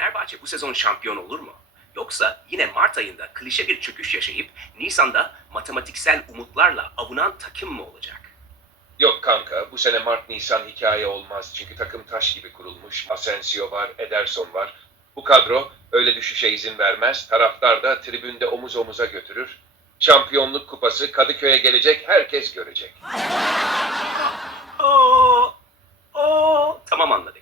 Fenerbahçe bu sezon şampiyon olur mu? Yoksa yine Mart ayında klişe bir çöküş yaşayıp Nisan'da matematiksel umutlarla avunan takım mı olacak? Yok kanka, bu sene Mart Nisan hikaye olmaz. Çünkü takım taş gibi kurulmuş. Asensio var, Ederson var. Bu kadro öyle düşüşe izin vermez. Taraftar da tribünde omuz omuza götürür. Şampiyonluk kupası Kadıköy'e gelecek, herkes görecek. Oo, oo. Tamam anladık.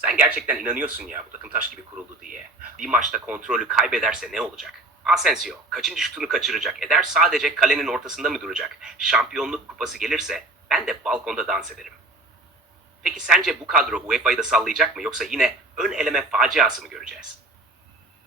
Sen gerçekten inanıyorsun ya bu takım taş gibi kuruldu diye. Bir maçta kontrolü kaybederse ne olacak? Asensio kaçıncı şutunu kaçıracak? Eder sadece kalenin ortasında mı duracak? Şampiyonluk kupası gelirse ben de balkonda dans ederim. Peki sence bu kadro UEFA'yı da sallayacak mı yoksa yine ön eleme faciası mı göreceğiz?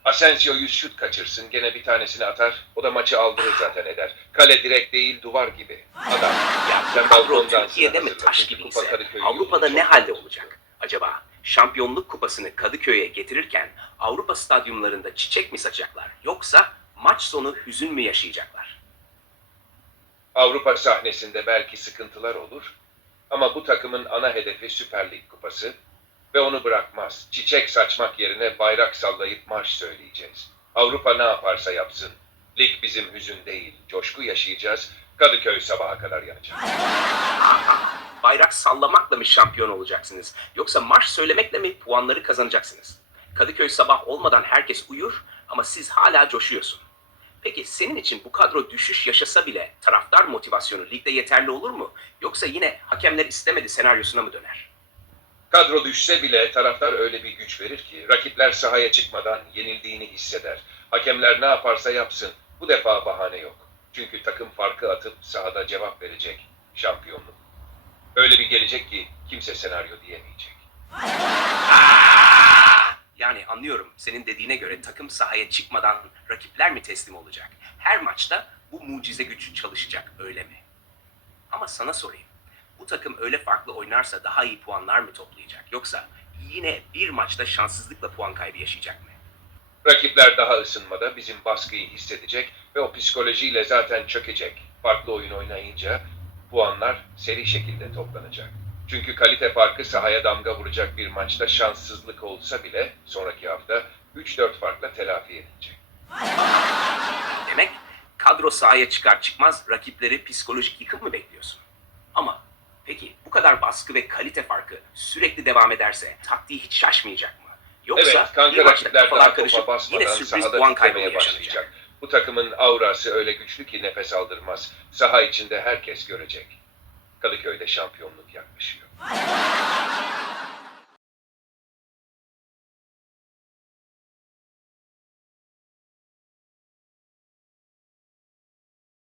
Asensio 100 şut kaçırsın, gene bir tanesini atar. O da maçı aldırır zaten eder. Kale direkt değil, duvar gibi. Adam, Ya sen kadro Türkiye'de mi taş Çünkü gibi kupa ise Kadıköy'ü Avrupa'da ne halde olacak? Acaba şampiyonluk kupasını Kadıköy'e getirirken Avrupa stadyumlarında çiçek mi saçacaklar yoksa maç sonu hüzün mü yaşayacaklar? Avrupa sahnesinde belki sıkıntılar olur ama bu takımın ana hedefi Süper Lig kupası ve onu bırakmaz. Çiçek saçmak yerine bayrak sallayıp marş söyleyeceğiz. Avrupa ne yaparsa yapsın. Lig bizim hüzün değil, coşku yaşayacağız. Kadıköy sabaha kadar yanacak. Bayrak sallamakla mı şampiyon olacaksınız yoksa marş söylemekle mi puanları kazanacaksınız? Kadıköy sabah olmadan herkes uyur ama siz hala coşuyorsun. Peki senin için bu kadro düşüş yaşasa bile taraftar motivasyonu ligde yeterli olur mu? Yoksa yine hakemler istemedi senaryosuna mı döner? Kadro düşse bile taraftar öyle bir güç verir ki rakipler sahaya çıkmadan yenildiğini hisseder. Hakemler ne yaparsa yapsın. Bu defa bahane yok. Çünkü takım farkı atıp sahada cevap verecek. Şampiyonluk. Öyle bir gelecek ki kimse senaryo diyemeyecek. Yani anlıyorum senin dediğine göre takım sahaya çıkmadan rakipler mi teslim olacak? Her maçta bu mucize gücü çalışacak öyle mi? Ama sana sorayım. Bu takım öyle farklı oynarsa daha iyi puanlar mı toplayacak? Yoksa yine bir maçta şanssızlıkla puan kaybı yaşayacak mı? Rakipler daha ısınmada bizim baskıyı hissedecek ve o psikolojiyle zaten çökecek. Farklı oyun oynayınca puanlar seri şekilde toplanacak. Çünkü kalite farkı sahaya damga vuracak bir maçta şanssızlık olsa bile sonraki hafta 3-4 farkla telafi edilecek. Demek kadro sahaya çıkar çıkmaz rakipleri psikolojik yıkım mı bekliyorsun? Ama peki bu kadar baskı ve kalite farkı sürekli devam ederse taktiği hiç şaşmayacak mı? Yoksa Evet, kanka bir maçta kafalar karışıp yine sürpriz puan kaybı yaşanacak? Bu takımın aurası öyle güçlü ki nefes aldırmaz. Saha içinde herkes görecek. Kadıköy'de şampiyonluk yaklaşıyor.